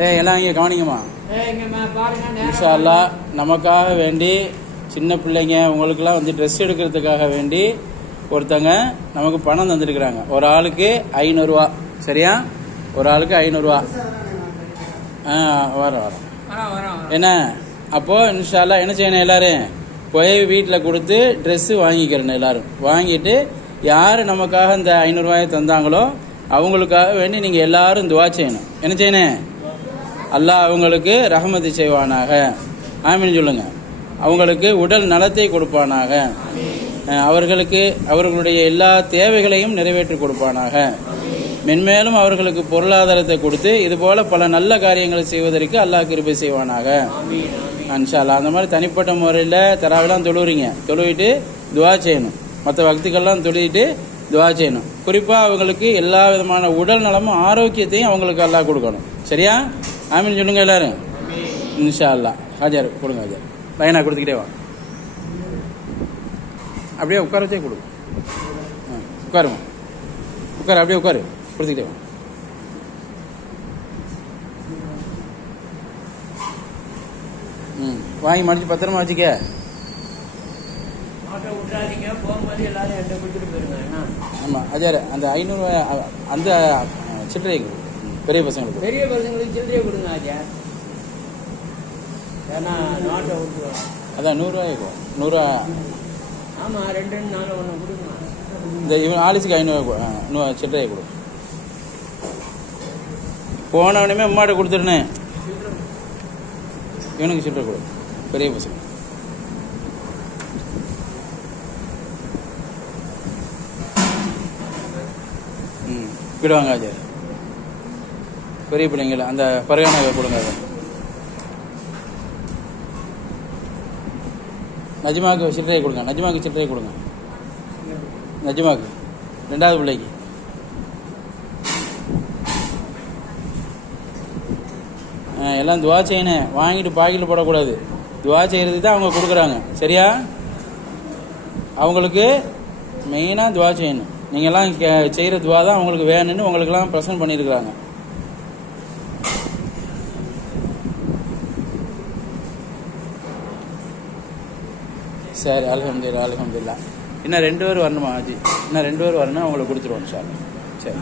எல்லாம் இங்கே கவனிங்கம்மா. இன்ஷா அல்லாஹ் நமக்காக வேண்டி சின்ன பிள்ளைங்க உங்களுக்கெல்லாம் வந்து ட்ரெஸ் எடுக்கிறதுக்காக வேண்டி ஒருத்தங்க நமக்கு பணம் தந்துருக்குறாங்க. ஒரு ஆளுக்கு 500 ரூபா. சரியா? ஒரு ஆளுக்கு 500 ரூபா. வரோம் என்ன? அப்போ இன்ஷா அல்லாஹ் என்ன செய்யணும், எல்லாரும் போய் வீட்டில் கொடுத்து ட்ரெஸ்ஸு வாங்கிக்கிறணும். எல்லாரும் வாங்கிட்டு யார் நமக்காக இந்த 500 ரூபாயை தந்தாங்களோ அவங்களுக்காக வேண்டி நீங்கள் எல்லாரும் துவா செய்யணும். என்ன செய்யணும்? அல்லாஹ் அவங்களுக்கு ரஹமத்து செய்வானாக. ஆமீன் சொல்லுங்க. அவங்களுக்கு உடல் நலத்தை கொடுப்பானாக. அவர்களுடைய எல்லா தேவைகளையும் நிறைவேற்றி கொடுப்பானாக. மென்மேலும் அவர்களுக்கு பொருளாதாரத்தை கொடுத்து இதுபோல பல நல்ல காரியங்களை செய்வதற்கு அல்லாஹ் கிருபை செய்வானாக. இன்ஷா அல்லாஹ் அந்த மாதிரி தனிப்பட்ட முறையில் தராவெல்லாம் தொழுவுறீங்க, தொழுவிட்டு துவா செய்யணும். மற்ற பக்திகள்லாம் தொழுவிட்டு துவா செய்யணும். குறிப்பாக அவங்களுக்கு எல்லா விதமான உடல் நலமும் ஆரோக்கியத்தையும் அவங்களுக்கு அல்லாஹ் கொடுக்கணும். சரியா? ஆமீன் சொல்லுங்க எல்லாரும். இன்ஷா அல்லாஹ். ஹாஜர் கொடுங்க. ஹாஜர் லைனா கொடுத்துக்கிட்டே வா. அப்படியே உட்கார வச்சே கொடுங்க. உட்காருங்க. உட்காரு. அப்படியே உட்காரு. கொடுத்துக்கிட்டே வா. வாங்கி மடிச்சு பத்திரமா வச்சுக்க. ஆமா அஜாரு அந்த 500 ரூபாய் அந்த சில்லறை பெரிய பசங்களுக்கு சில்லறையை கொடுங்க அஜார். ஏன்னா நாட்டை விட்டுருவோம். அதான் 100 ரூபாய் 100 ரூபா. ஆமா 2 4 1 கொடுங்க. இந்த இவன் ஆலிஸுக்கு 500 சில்லறையை கொடு. போனவனுமே அம்மாட்ட கொடுத்துருனேன். இவனுக்கு சில்லறை கொடு. பெரிய பசங்க விடுவாங்க. அது பெரிய பிள்ளைங்கள அந்த பரகான கொடுங்க. அதை நஜ்மாவுக்கு சில்லறையை கொடுங்க. நஜ்மாவுக்கு சில்லறையை கொடுங்க. நஜ்மாவுக்கு 2வது பிள்ளைக்கு. எல்லாம் துவா செய்யணும். வாங்கிட்டு பாக்கெட்டில் போடக்கூடாது. துவா செய்கிறது தான் அவங்க கொடுக்குறாங்க. சரியா? அவங்களுக்கு மெயினாக துவா செய்யணும். நீங்கள்லாம் செய்கிற துவா தான் அவங்களுக்கு வேணும்னு உங்களுக்கெல்லாம் ப்ரெசன்ட் பண்ணியிருக்கிறாங்க. சரி அல்ஹம்துலில்லாஹ் அல்ஹம்துலில்லாஹ். இன்னும் 2 பேர் வரணுமா ஆஜி? இன்னும் 2 பேர் வரணும். அவங்களுக்கு கொடுத்துருவோம் சார். சரி.